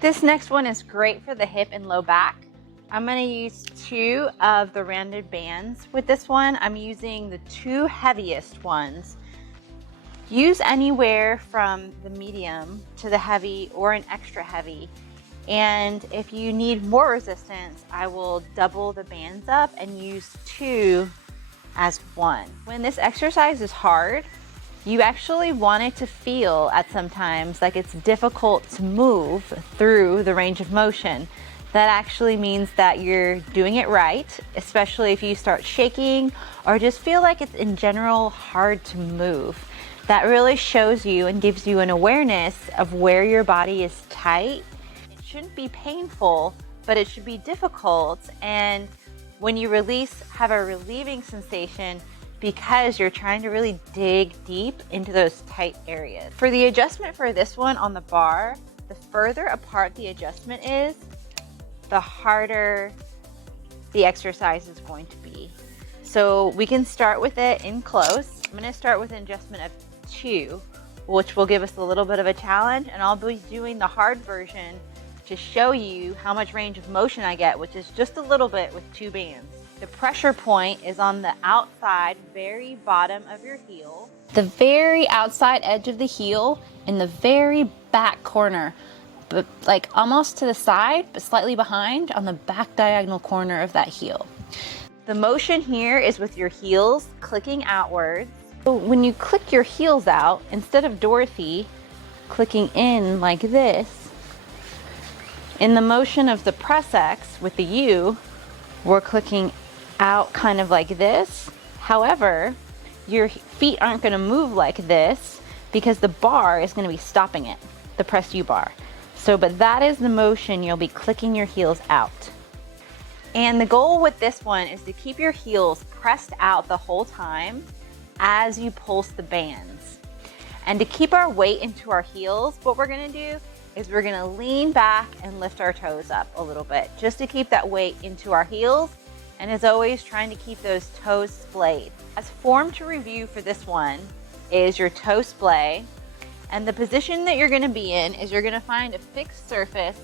This next one is great for the hip and low back. I'm going to use 2 of the rounded bands with this one. I'm using the 2 heaviest ones. Use anywhere from the medium to the heavy or an extra heavy. And if you need more resistance, I will double the bands up and use 2 as 1. When this exercise is hard, you actually want it to feel at sometimes like it's difficult to move through the range of motion. That actually means that you're doing it right, especially if you start shaking or just feel like it's in general hard to move. That really shows you and gives you an awareness of where your body is tight. It shouldn't be painful, but it should be difficult. And when you release, have a relieving sensation because you're trying to really dig deep into those tight areas. For the adjustment for this one on the bar, the further apart the adjustment is, the harder the exercise is going to be. So we can start with it in close. I'm gonna start with an adjustment of 2, which will give us a little bit of a challenge, and I'll be doing the hard version to show you how much range of motion I get, which is just a little bit with 2 bands. The pressure point is on the outside, very bottom of your heel. The very outside edge of the heel in the very back corner, but like almost to the side, but slightly behind on the back diagonal corner of that heel. The motion here is with your heels clicking outwards. So when you click your heels out, instead of Dorothy clicking in like this, in the motion of the PressEX with the U, we're clicking out kind of like this. However, your feet aren't going to move like this because the bar is going to be stopping it, the press U bar. So, but that is the motion you'll be clicking your heels out. And the goal with this one is to keep your heels pressed out the whole time as you pulse the bands. And to keep our weight into our heels, what we're gonna do is we're gonna lean back and lift our toes up a little bit, just to keep that weight into our heels. And as always, trying to keep those toes splayed. As form to review for this one is your toe splay. And the position that you're gonna be in is you're gonna find a fixed surface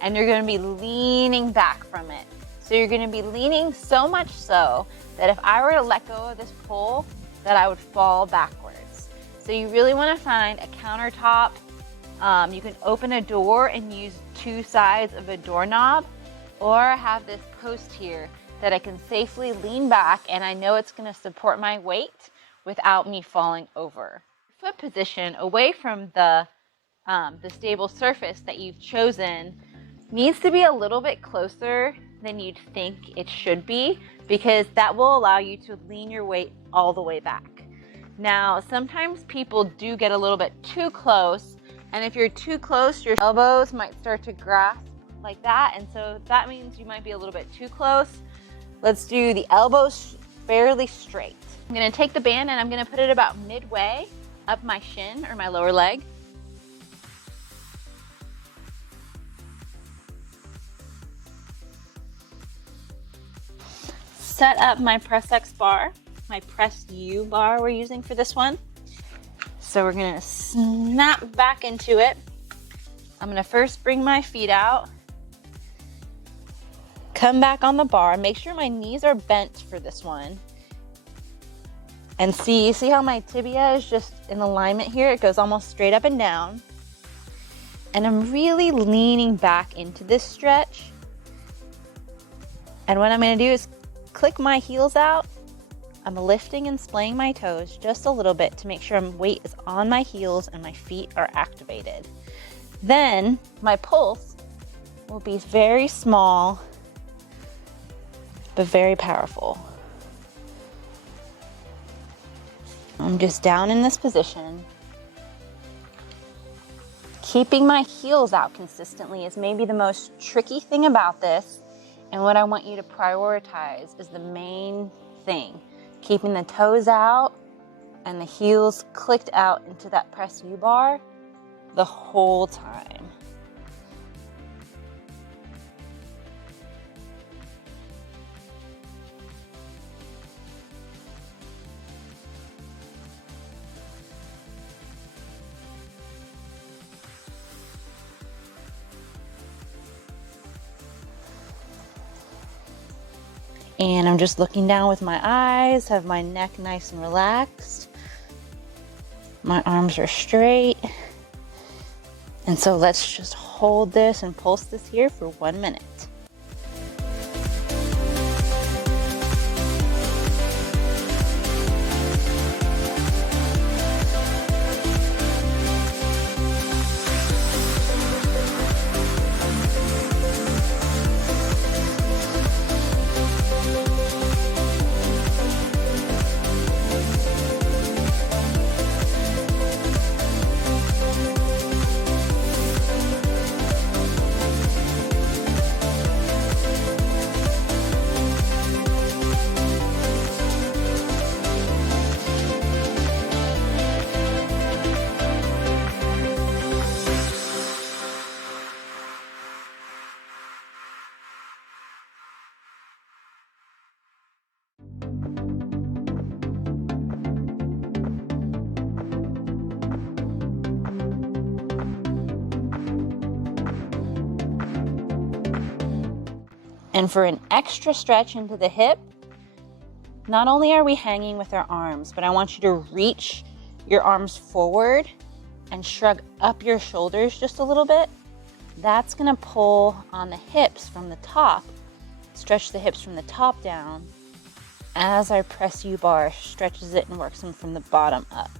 and you're gonna be leaning back from it. So you're gonna be leaning so much so that if I were to let go of this pole, that I would fall backwards. So you really wanna find a countertop. You can open a door and use 2 sides of a doorknob, or have this post here that I can safely lean back and I know it's gonna support my weight without me falling over. Foot position away from the stable surface that you've chosen needs to be a little bit closer than you'd think it should be, because that will allow you to lean your weight all the way back. Now, sometimes people do get a little bit too close, and if you're too close, your elbows might start to grasp like that, and so that means you might be a little bit too close. Let's do the elbows fairly straight. I'm gonna take the band and I'm gonna put it about midway up my shin or my lower leg. Set up my PressEX bar, my Press U bar we're using for this one. So we're gonna snap back into it. I'm gonna first bring my feet out, come back on the bar, make sure my knees are bent for this one. And see how my tibia is just in alignment here? It goes almost straight up and down. And I'm really leaning back into this stretch. And what I'm gonna do is click my heels out. I'm lifting and splaying my toes just a little bit to make sure my weight is on my heels and my feet are activated. Then my pulse will be very small, but very powerful. I'm just down in this position. Keeping my heels out consistently is maybe the most tricky thing about this. And what I want you to prioritize is the main thing. Keeping the toes out and the heels clicked out into that press U bar the whole time. And I'm just looking down with my eyes, have my neck nice and relaxed. My arms are straight. And so let's just hold this and pulse this here for 1 minute. And for an extra stretch into the hip, not only are we hanging with our arms, but I want you to reach your arms forward and shrug up your shoulders just a little bit. That's gonna pull on the hips from the top, stretch the hips from the top down, as our press U bar stretches it and works them from the bottom up.